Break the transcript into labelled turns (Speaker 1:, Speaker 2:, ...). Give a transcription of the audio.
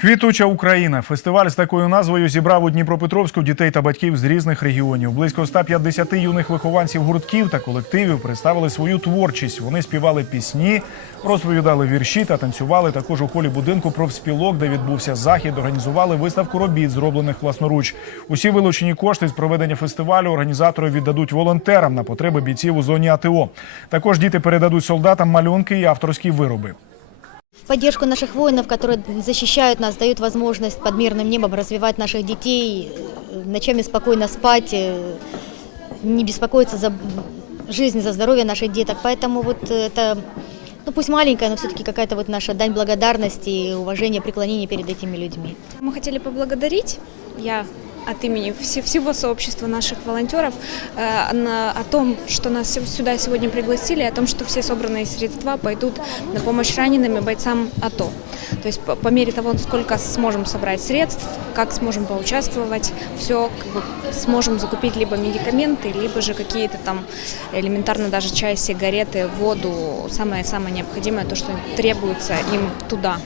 Speaker 1: Квітуча Україна. Фестиваль з такою назвою зібрав у Дніпропетровську дітей та батьків з різних регіонів. Близько 150 юних вихованців гуртків та колективів представили свою творчість. Вони співали пісні, розповідали вірші та танцювали також у холі будинку профспілок, де відбувся захід. Організували виставку робіт, зроблених власноруч. Усі вилучені кошти з проведення фестивалю організатори віддадуть волонтерам на потреби бійців у зоні АТО. Також діти передадуть солдатам малюнки і авторські вироби.
Speaker 2: Поддержку наших воинов, которые защищают нас, дают возможность под мирным небом развивать наших детей, э, ночами спокойно спать, э, не беспокоиться за жизнь, за здоровье наших деток. Поэтому вот это, ну пусть маленькая, но все-таки какая-то вот наша дань благодарности, уважения, преклонения перед этими людьми.
Speaker 3: Мы хотели поблагодарить, я от имени все- всего сообщества наших волонтеров, э, о том, что нас сюда сегодня пригласили, о том, что все собранные средства пойдут на помощь раненым и бойцам АТО. То есть по мере того, сколько сможем собрать средств, как сможем поучаствовать, все как бы сможем закупить либо медикаменты, либо же какие-то там элементарно даже чай, сигареты, воду, самое-самое необходимое, то, что требуется им туда.